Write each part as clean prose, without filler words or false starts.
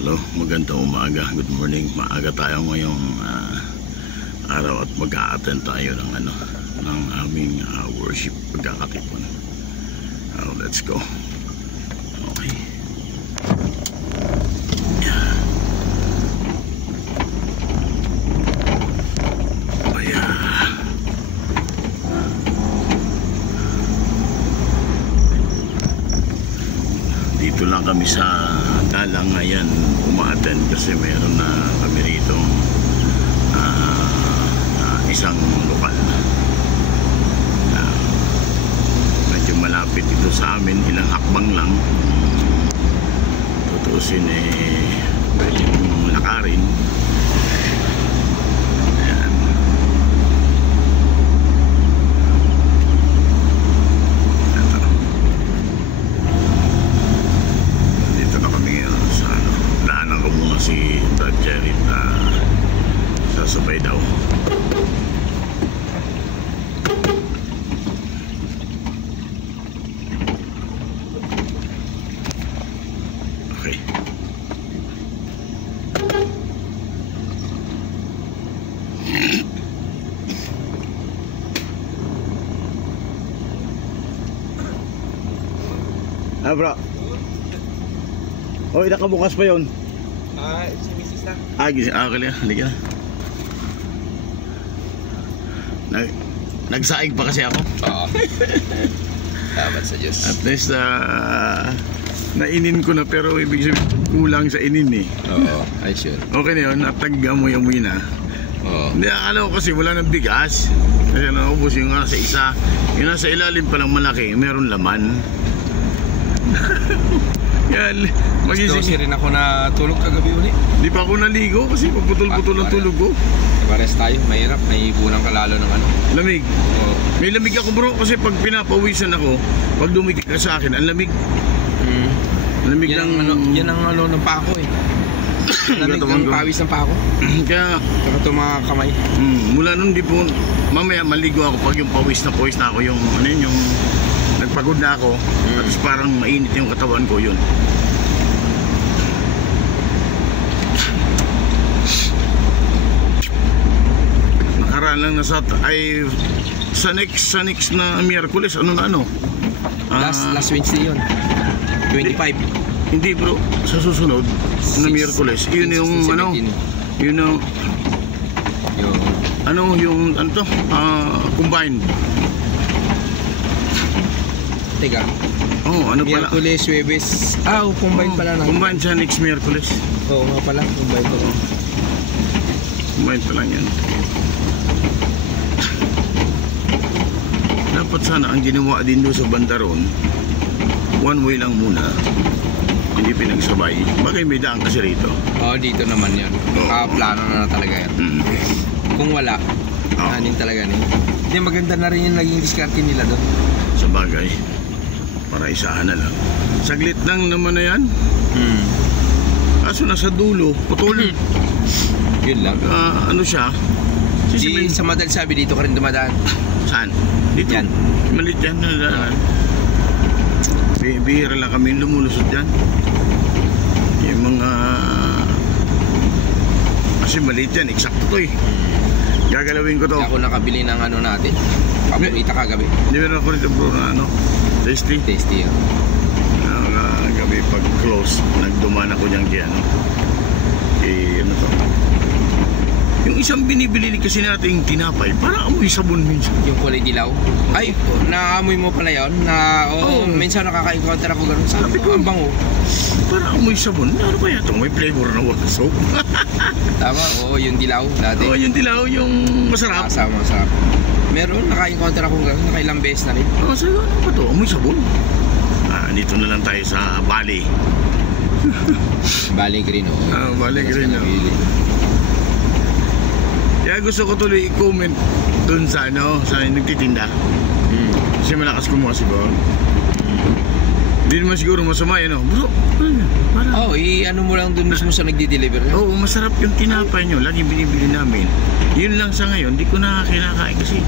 Hello, magandang umaga, good morning. Maaga tayo ngayong araw at mag-a-attend tayo ng aming worship pagkakatipon. Let's go. Okay. Dito lang kami sa dalang ngayon uma-attend kasi mayroon na kami rito isang lokal medyo malapit ito sa amin, ilang hakbang lang tutuusin pwede mong lakarin. Si Brad Jerry sasabay daw. Okay. Bro. Oy, nakabukas pa yun. Si Mrs. na. Kali. Halika na. Nagsaing pa kasi ako. Oo. Salamat sa Diyos. At least nainin ko na, pero ibig sabihin kulang sa inin Oo, ay sure. Okay na yun, at nag-amoy-amoy na. Oo. Hindi, akala ko kasi wala ng bigas. Kasi naubos yung nasa isa. Yung nasa ilalim palang malaki, meron laman. Yan, Magising rin ako na tulog kagabi uli. Di pa ako naligo kasi pagputol-putol ang tulog ko. Pares tayo, mahirap. Naiipunan ka lalo ng lamig. Oo. May lamig ako bro kasi pag pinapawisan ako, pag dumikit ka sa akin, ang lamig. Lamig yan ng... yan ang ng pako lamig ng pawis ng pako. Kaya... Saka ito mga kamay. Mula nun di po, mamaya maligo ako pag yung pawis na ako, yung yung nagpagod na ako, at parang mainit yung katawan ko, yun. Nakaraan lang na sa next na Miyerkules, Last Wednesday yun, 25. Hindi bro, sa susunod na Miyerkules, yun yung combined. Teka. Ano pala? Miyerkules, Huwebes. Combine pala na. Combine sa next Miyerkules. Oo nga pala, combine pala. Combine pala yan. Dapat sana ang ginawa din doon sa Bandaron, one way lang muna. Hindi pinagsabay. Bagay may daan kasi rito. Dito naman yan. Plano na talaga yan. Kung wala, anin talaga niya. Hindi, maganda na rin yung naging diskarte nila doon. Sa bagay. Para isahan na lang. Saglit lang naman na yan. Kaso nasa dulo, putol. Yun lang. Ano siya? Sa Madal sabi dito ka rin dumadaan. Saan? Dito? Yan. Malit yan na daan. Bihira lang kami lumulusot yan. Yung mga... Kasi maliit yan, eksakto to Gagalawin ko to. Ako nakabili ng natin. Paborita kagabi. Hindi meron ako rito bro na tasty. Tasty yan. Gabi pag close, nagduman ako dyan kaya yung isang binibili kasi nating tinapay, parang amoy sabon minsan. Yung kulay dilaw? Ay, naamoy mo pala yun? Minsan nakaka-encounter ako ganun. Sabi ko, ang bango. Parang amoy sabon. Ano ba ito? May flavor na soap. Tama, yung dilaw dati. Yung dilaw, yung masarap. Masarap. Meron, naka-encounter ako ganun. Nakailang beses na rin. Sabi ko, ano ba ito? Amoy sabon. Dito na lang tayo sa Bali. Bali Green, Bali Green, Kaya gusto ko tuloy i-comment dun sa sa nagtitinda. Kasi malakas kumuha siguro. Hindi naman siguro masama bro. Ano mo lang dun mismo sa nagdi-deliver. Masarap yung tinapay nyo. Lagi binibili namin. Yun lang sa ngayon, di ko na kinakain kasi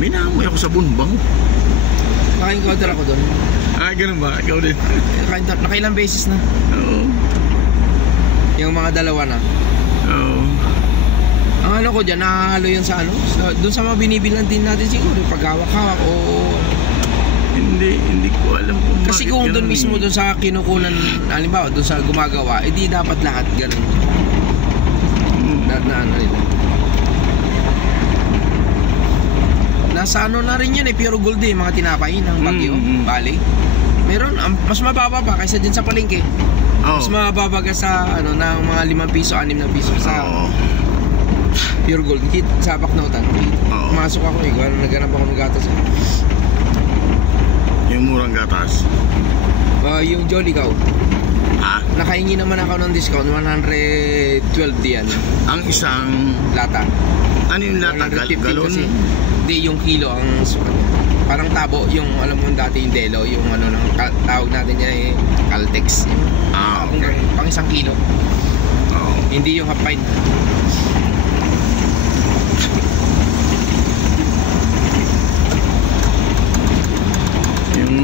may naamoy ako sa bunbang. Naka-encounter ako doon. Ganun ba? Ikaw din? Nakailang beses na. Oo. mga dalawa na. Oo. Ang ano ko dyan, nakahalo yun sa ano? Doon sa mga binibilan din natin siguro, paghawak-hawak o... Hindi ko alam kung Kasi kung doon mismo, doon sa kinukunan, halimbawa, doon sa gumagawa, edi dapat lahat ganun. Lahat na ano nila. Nasa ano na rin yun pure gold mga tinapay ng Baguio, Bali. Meron, mas mababa pa kaysa dyan sa palengke. Mas mababa ka sa ano, ng mga 5 piso, 6 na piso sa pure gold. Sa Baknotan. Pumasok ako naghanap ako ng gatas. Yung murang gatas? Yung Jolly Cow. Nakahingi naman ako ng discount, 112 diyan. Ang isang lata. Ano yung lata? Galon? Hindi, yung kilo ang sukat niya. Parang tabo, yung alam mo dati yung Delo, yung ano ng tawag natin niya Caltex. Okay. Pang 1 kilo. Hindi yung half pint. Yung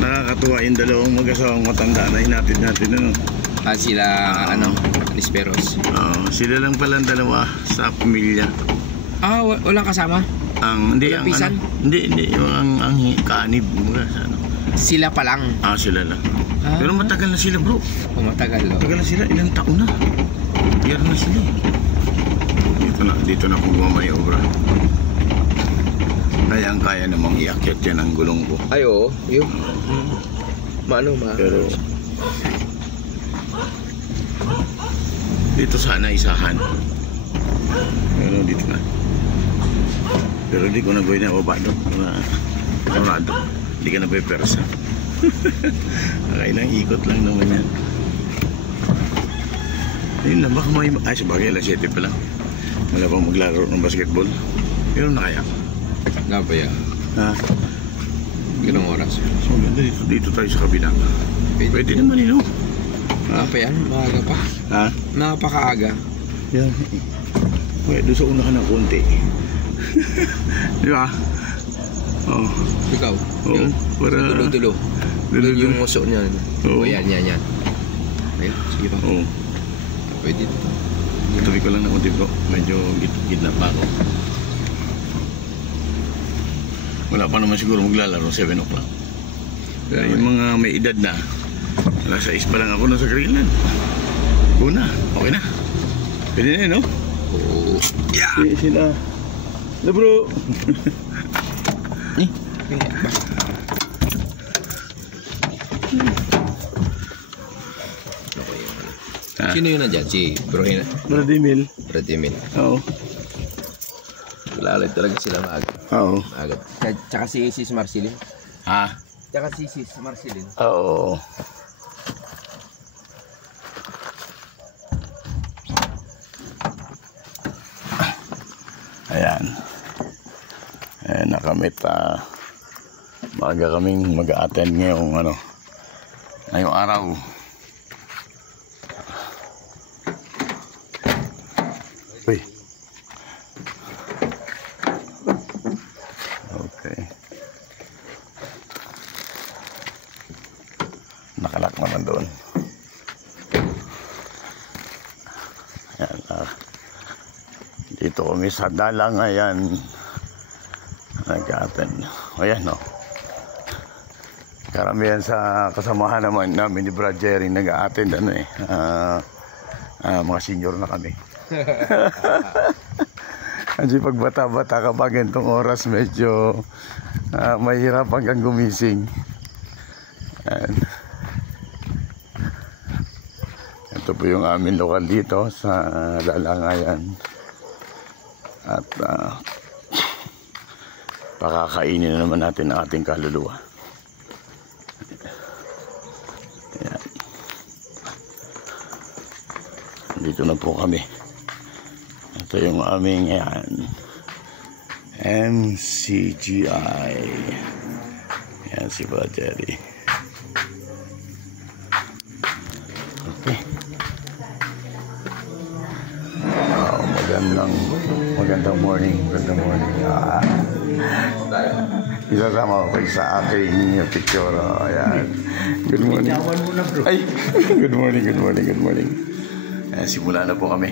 nakakatuwa yung dalawang mag-asawang matanda na hinatid natin ano. Sila Lisperos. Sila lang palang dalawa sa pamilya. Walang kasama? Hindi ang pisan? Hindi yung ang kaanib mga ano. Sila pa lang. Sila lang. Pero matagal na sila, bro. Matagal. Matagal na sila, ilang taon na. Year na sila. Dito na kung gumamaniobra. Kaya namang iakyat yan ang gulong ko. Ay, oo. Yun. Pero dito sana isahan. Pero dito na. Pero di ko na boy na baba doon. Sigurado. Di ka na boy persa. Kailang ikot lang naman yan. Ayun lang, baka may... sabagay, alas 7 pa lang. Wala pang maglaro ng basketball. Pero na kaya? Wala pa yan. Ganong oras. So, ganda dito tayo sa kabila. Pwede naman yun. Wala pa yan, maaga pa. Napakaaga. Yan. Pwede doon sa una ka ng konti. Di ba? Ikaw? Para... Dulo-dulo. Yung muso niya. Yan. Ayun, sige pa. Pwede. Tuloy ko lang na konti bro. Medyo gitna pa ako. Wala pa naman siguro maglalaro 7 o'clock. Pero yung mga may edad na, alas 6 pa lang ako nasa Greenland. Una, okay na. Pwede na yun, no? Yeah! Sila. Hello bro! Sino yun na dyan? Si Brohina? Bradimil. Oo. Lalad talaga sila maaga. Oo. Tsaka si Sis Marcelin. Tsaka si Sis Marcelin. Oo. Ayan. Nakamit. Maaga kaming mag-a-attend ngayong araw. Uy. Okay. Nakalak naman doon. Ayan. Dito kami sa dalang. Ayan. Nag-a-attend. Ayan, no. Karamihan sa kasamahan naman namin ni Brad Jerry nag-a-attend mga senior na kami. Kasi pag bata-bata kapag ganitong oras medyo mahirap hanggang gumising. Ito po yung aming lokal dito sa Dalangayan. At pakakainin na naman natin ang ating kaluluwa. Ayan. Dito na po kami. Ito yung aming MCGI. Ayan si Brad Jerry. Okay. Magandang morning. Isasama ko sa aking picture. Ayan. Good morning. Ay, good morning. Simula na po kami.